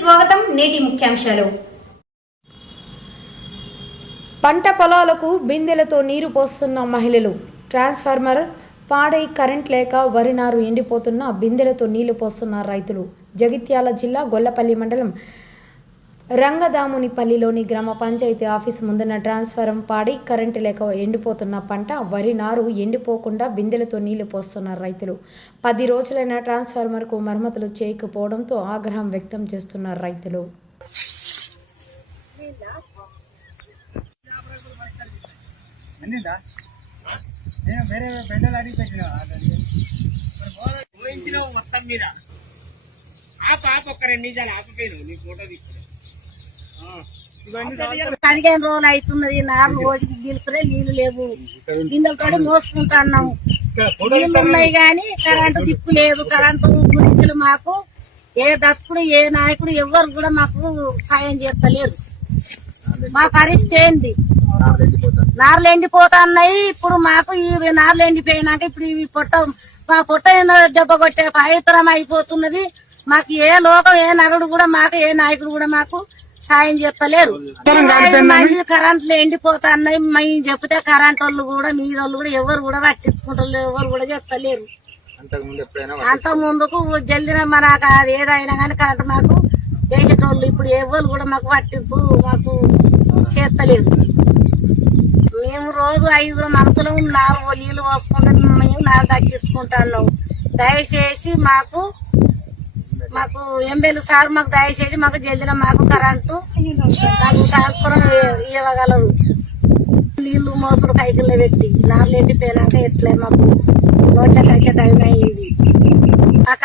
స్వాగతం నేటి ముఖ్యాంశాలు. పంట పొలాలకు బిందెలతో నీరు పోస్తున్న మహిళలు. ట్రాన్స్ఫార్మర్ పాడై కరెంట్ లేక వరి నారు ఎండిపోతున్న బిందెలతో నీళ్ళు పోస్తున్న రైతులు. జగిత్యాల జిల్లా గొల్లపల్లి మండలం రంగదామునిపల్లిలోని గ్రామ పంచాయతీ ఆఫీస్ ముందున్న ట్రాన్స్ఫారం పాడి కరెంటు లేక ఎండిపోతున్న పంట వరి నారు ఎండిపోకుండా బిందెలతో నీళ్ళు పోస్తున్నారు రైతులు. పది రోజులైన ట్రాన్స్ఫార్మర్కు మరమ్మతులు చేయకపోవడంతో ఆగ్రహం వ్యక్తం చేస్తున్నారు రైతులు. ఆ పాప ఒక రెండు నిజాలు ఆపపోయాను నీ ఫోటో తీసుకున్నావు పదిహేను రోజులు అవుతున్నది? నాలుగు రోజుకి గీలుకునే నీళ్ళు లేవు. గిన్నెలతో మోసుకుంటున్నాం నీళ్ళు ఉన్నాయి గాని కరెంటు దిక్కు లేదు. కరెంటు గురించులు మాకు ఏ దత్తుడు ఏ నాయకుడు ఎవరు కూడా మాకు సాయం చేస్తలేరు. మా పరిస్థితి ఏంది? నార్లు ఎండిపోతున్నాయి ఇప్పుడు మాకు ఈ నార్లు ఎండిపోయినాక ఇప్పుడు ఇవి పొట్ట మా పొట్ట దెబ్బ కొట్టే పవిత్రం అయిపోతున్నది. మాకు ఏ లోకం ఏ నరుడు కూడా మాకు ఏ నాయకుడు కూడా మాకు సాయం మంది కరెంట్లు ఎండిపోతున్నాయి. మేము చెప్తే కరెంట్ వాళ్ళు కూడా మీ వాళ్ళు కూడా ఎవరు కూడా పట్టించుకుంటారు. ఎవరు కూడా చెప్తలేరు అంత ముందుకు జల్దిన మనకు అది ఏదైనా కానీ కరెంట్ మాకు చేసేటోళ్ళు ఇప్పుడు ఎవరు కూడా మాకు పట్టింపు మాకు చేస్తలేరు. మేము రోజు ఐదు మనసులో నాలుగు నీళ్ళు పోసుకుంటాం మేము నాలుగు తగ్గించుకుంటున్నాం దయచేసి మాకు మాకు ఎంబెలు సార్ మాకు దయచేసి మాకు జల్దిన మాకు కరెంటు మాకు ఇవ్వగలరు. నీళ్ళు మోసుడు కైకిల్లో పెట్టి నాలుగు ఎండిపోయినాక ఎట్లే మాకు? రోజు కట్టే టైం అయ్యేది. మాకు అంత